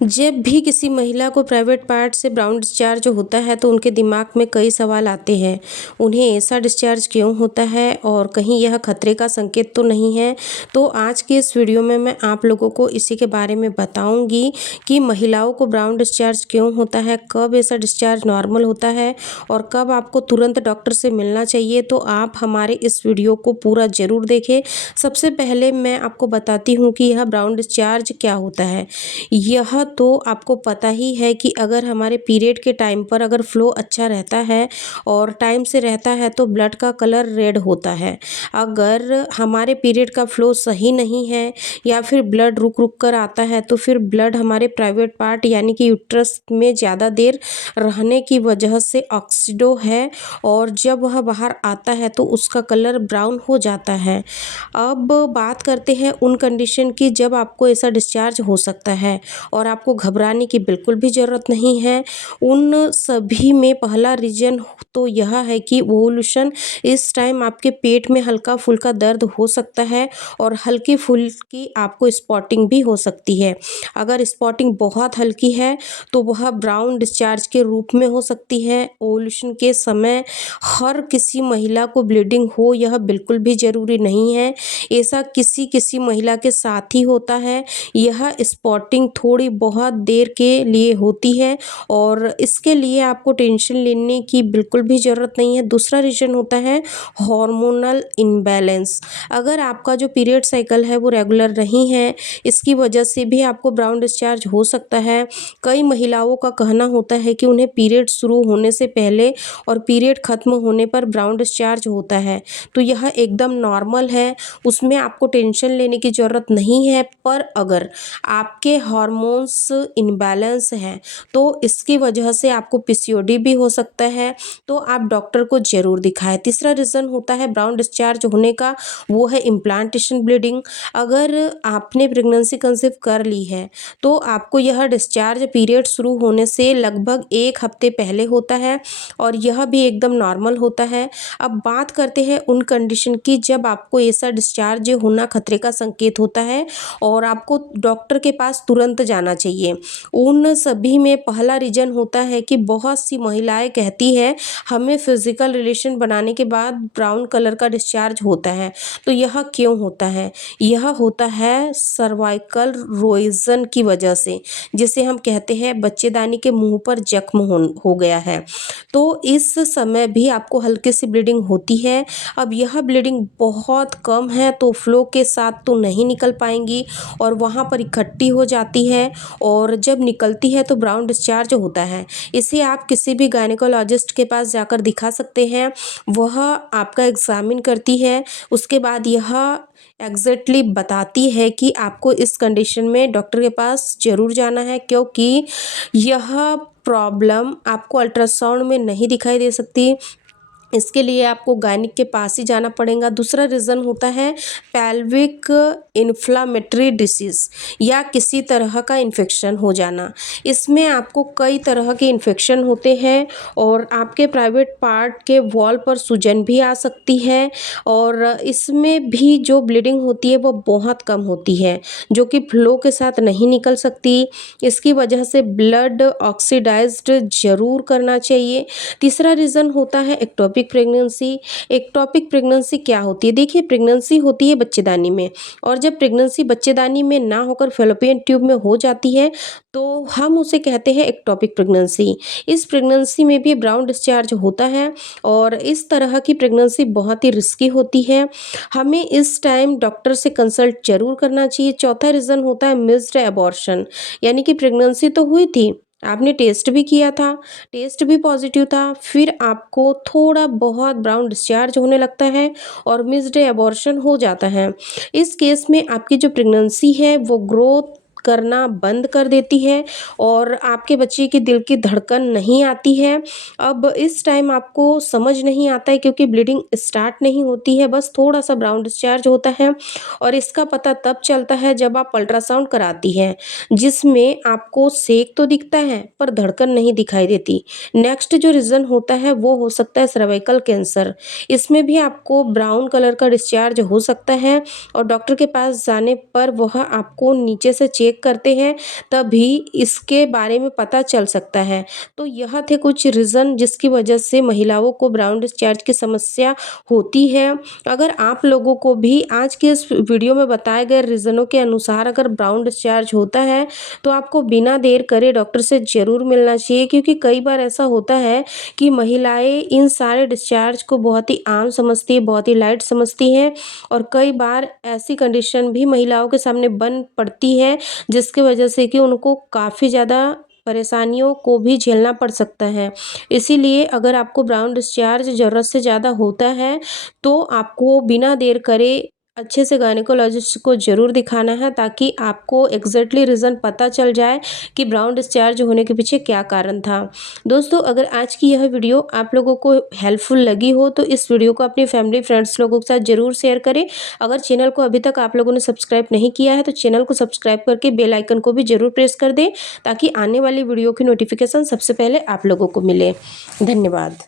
जब भी किसी महिला को प्राइवेट पार्ट से ब्राउन डिस्चार्ज होता है तो उनके दिमाग में कई सवाल आते हैं। उन्हें ऐसा डिस्चार्ज क्यों होता है और कहीं यह खतरे का संकेत तो नहीं है। तो आज के इस वीडियो में मैं आप लोगों को इसी के बारे में बताऊंगी कि महिलाओं को ब्राउन डिस्चार्ज क्यों होता है, कब ऐसा डिस्चार्ज नॉर्मल होता है और कब आपको तुरंत डॉक्टर से मिलना चाहिए। तो आप हमारे इस वीडियो को पूरा ज़रूर देखें। सबसे पहले मैं आपको बताती हूँ कि यह ब्राउन डिस्चार्ज क्या होता है। यह तो आपको पता ही है कि अगर हमारे पीरियड के टाइम पर अगर फ्लो अच्छा रहता है और टाइम से रहता है तो ब्लड का कलर रेड होता है। अगर हमारे पीरियड का फ्लो सही नहीं है या फिर ब्लड रुक रुक कर आता है तो फिर ब्लड हमारे प्राइवेट पार्ट यानी कि यूट्रस में ज़्यादा देर रहने की वजह से ऑक्सीडो है और जब वह बाहर आता है तो उसका कलर ब्राउन हो जाता है। अब बात करते हैं उन कंडीशन की जब आपको ऐसा डिस्चार्ज हो सकता है और आपको घबराने की बिल्कुल भी ज़रूरत नहीं है। उन सभी में पहला रीज़न तो यह है कि ओवुलेशन इस टाइम आपके पेट में हल्का फुल्का दर्द हो सकता है और हल्की फुल्की आपको स्पॉटिंग भी हो सकती है। अगर स्पॉटिंग बहुत हल्की है तो वह ब्राउन डिस्चार्ज के रूप में हो सकती है। ओवुलेशन के समय हर किसी महिला को ब्लीडिंग हो यह बिल्कुल भी ज़रूरी नहीं है। ऐसा किसी किसी महिला के साथ ही होता है। यह स्पॉटिंग थोड़ी बहुत देर के लिए होती है और इसके लिए आपको टेंशन लेने की बिल्कुल भी ज़रूरत नहीं है। दूसरा रीज़न होता है हार्मोनल इम्बैलेंस। अगर आपका जो पीरियड साइकिल है वो रेगुलर नहीं है, इसकी वजह से भी आपको ब्राउन डिस्चार्ज हो सकता है। कई महिलाओं का कहना होता है कि उन्हें पीरियड शुरू होने से पहले और पीरियड ख़त्म होने पर ब्राउन डिस्चार्ज होता है, तो यह एकदम नॉर्मल है, उसमें आपको टेंशन लेने की ज़रूरत नहीं है। पर अगर आपके हार्मोन्स इम्बैलेंस हैं तो इसकी वजह से आपको पीसीओडी भी हो सकता है, तो आप डॉक्टर को ज़रूर दिखाएं। तीसरा रीज़न होता है ब्राउन डिस्चार्ज होने का, वो है इम्प्लांटेशन ब्लीडिंग। अगर आपने प्रेगनेंसी कंसीव कर ली है तो आपको यह डिस्चार्ज पीरियड शुरू होने से लगभग 1 हफ्ते पहले होता है और यह भी एकदम नॉर्मल होता है। अब बात करते हैं उन कंडीशन की जब आपको ऐसा डिस्चार्ज होना खतरे का संकेत होता है और आपको डॉक्टर के पास तुरंत जाना चाहिए। उन सभी में पहला रीज़न होता है कि बहुत सी महिलाएं कहती है हमें फिजिकल रिलेशन बनाने के बाद ब्राउन कलर का डिस्चार्ज होता है। तो यह क्यों होता है? यह होता है सर्वाइकल रोइजन की वजह से, जिसे हम कहते हैं बच्चेदानी के मुंह पर जख्म हो गया है। तो इस समय भी आपको हल्की सी ब्लीडिंग होती है। अब यह ब्लीडिंग बहुत कम है तो फ्लो के साथ तो नहीं निकल पाएंगी और वहाँ पर इकट्ठी हो जाती है और जब निकलती है तो ब्राउन डिस्चार्ज होता है। इसे आप किसी भी गायनेकोलॉजिस्ट के पास जाकर दिखा सकते हैं, वह आपका एग्जामिन करती है। उसके बाद यह एग्जैक्टली बताती है कि आपको इस कंडीशन में डॉक्टर के पास ज़रूर जाना है, क्योंकि यह प्रॉब्लम आपको अल्ट्रासाउंड में नहीं दिखाई दे सकती। इसके लिए आपको गायनिक के पास ही जाना पड़ेगा। दूसरा रीज़न होता है पेल्विक इन्फ्लामेटरी डिसीज़ या किसी तरह का इन्फेक्शन हो जाना। इसमें आपको कई तरह के इन्फेक्शन होते हैं और आपके प्राइवेट पार्ट के वॉल पर सूजन भी आ सकती है और इसमें भी जो ब्लीडिंग होती है वो बहुत कम होती है, जो कि फ्लो के साथ नहीं निकल सकती। इसकी वजह से ब्लड ऑक्सीडाइज्ड ज़रूर करना चाहिए। तीसरा रीज़न होता है एक्टोपिक प्रेगनेंसी। एक्टोपिक प्रेगनेंसी क्या होती है? देखिए, प्रेगनेंसी होती है बच्चेदानी में और जब प्रेगनेंसी बच्चेदानी में ना होकर फैलोपियन ट्यूब में हो जाती है तो हम उसे कहते हैं एक्टोपिक प्रेगनेंसी। इस प्रेगनेंसी में भी ब्राउन डिस्चार्ज होता है और इस तरह की प्रेगनेंसी बहुत ही रिस्की होती है। हमें इस टाइम डॉक्टर से कंसल्ट जरूर करना चाहिए। चौथा रीज़न होता है मिस्ड एबॉर्शन, यानी कि प्रेगनेंसी तो हुई थी, आपने टेस्ट भी किया था, टेस्ट भी पॉजिटिव था, फिर आपको थोड़ा बहुत ब्राउन डिस्चार्ज होने लगता है और मिस्ड एबॉर्शन हो जाता है। इस केस में आपकी जो प्रेगनेंसी है वो ग्रोथ करना बंद कर देती है और आपके बच्चे की दिल की धड़कन नहीं आती है। अब इस टाइम आपको समझ नहीं आता है क्योंकि ब्लीडिंग स्टार्ट नहीं होती है, बस थोड़ा सा ब्राउन डिस्चार्ज होता है और इसका पता तब चलता है जब आप अल्ट्रासाउंड कराती हैं, जिसमें आपको सेक तो दिखता है पर धड़कन नहीं दिखाई देती। नेक्स्ट जो रीज़न होता है वो हो सकता है सर्वाइकल कैंसर। इसमें भी आपको ब्राउन कलर का डिस्चार्ज हो सकता है और डॉक्टर के पास जाने पर वह आपको नीचे से चेक चेक करते हैं तभी इसके बारे में पता चल सकता है। तो यह थे कुछ रीज़न जिसकी वजह से महिलाओं को ब्राउन डिस्चार्ज की समस्या होती है। अगर आप लोगों को भी आज के इस वीडियो में बताए गए रीज़नों के अनुसार अगर ब्राउन डिस्चार्ज होता है तो आपको बिना देर करे डॉक्टर से ज़रूर मिलना चाहिए, क्योंकि कई बार ऐसा होता है कि महिलाएं इन सारे डिस्चार्ज को बहुत ही आम समझती है, बहुत ही लाइट समझती हैं और कई बार ऐसी कंडीशन भी महिलाओं के सामने बन पड़ती है जिसकी वजह से कि उनको काफ़ी ज़्यादा परेशानियों को भी झेलना पड़ सकता है। इसीलिए अगर आपको ब्राउन डिस्चार्ज ज़रूरत से ज़्यादा होता है तो आपको बिना देर करे अच्छे से गायनेकोलॉजिस्ट को ज़रूर दिखाना है, ताकि आपको एग्जैक्टली रीज़न पता चल जाए कि ब्राउन डिस्चार्ज होने के पीछे क्या कारण था। दोस्तों, अगर आज की यह वीडियो आप लोगों को हेल्पफुल लगी हो तो इस वीडियो को अपनी फैमिली फ्रेंड्स लोगों के साथ ज़रूर शेयर करें। अगर चैनल को अभी तक आप लोगों ने सब्सक्राइब नहीं किया है तो चैनल को सब्सक्राइब करके बेल आइकन को भी ज़रूर प्रेस कर दें, ताकि आने वाली वीडियो की नोटिफिकेशन सबसे पहले आप लोगों को मिले। धन्यवाद।